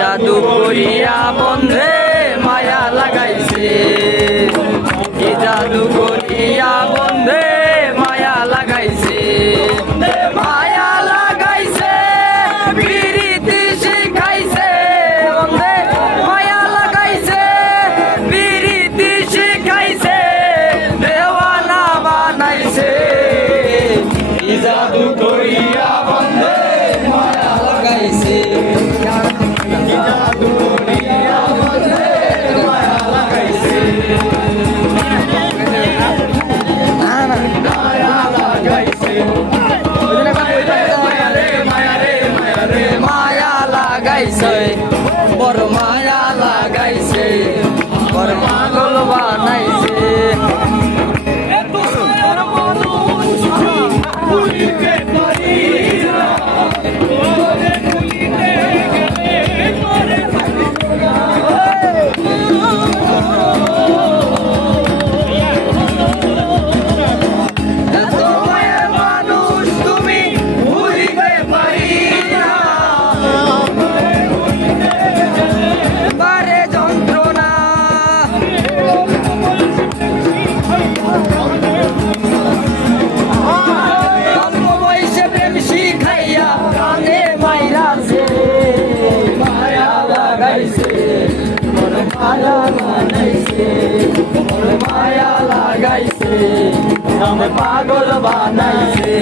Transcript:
জাদু করিয়া বন্ধে মায়া লাগাইছে, কি জাদু করিয়া বন্ধে মায়া লাগাইছে, মায়া লাগাইছে বিরিতি শিখাইছে বন্ধে, মায়া লাগাইছে বিরিতি শিখাইছে, দেওয়ানা বানাইছে, কি জাদু করিয়া বন্ধে মায়া লাগাইছে, জাদু করিয়া বন্ধে মায়া লাগাইছে, মায়া লাগাইছে, মায়া লাগাইছে, বড় মায়া লাগাইছে, বড় পাগল বানাইছে। মায়া লাগাইছে, আমি পাগল বানাইছে,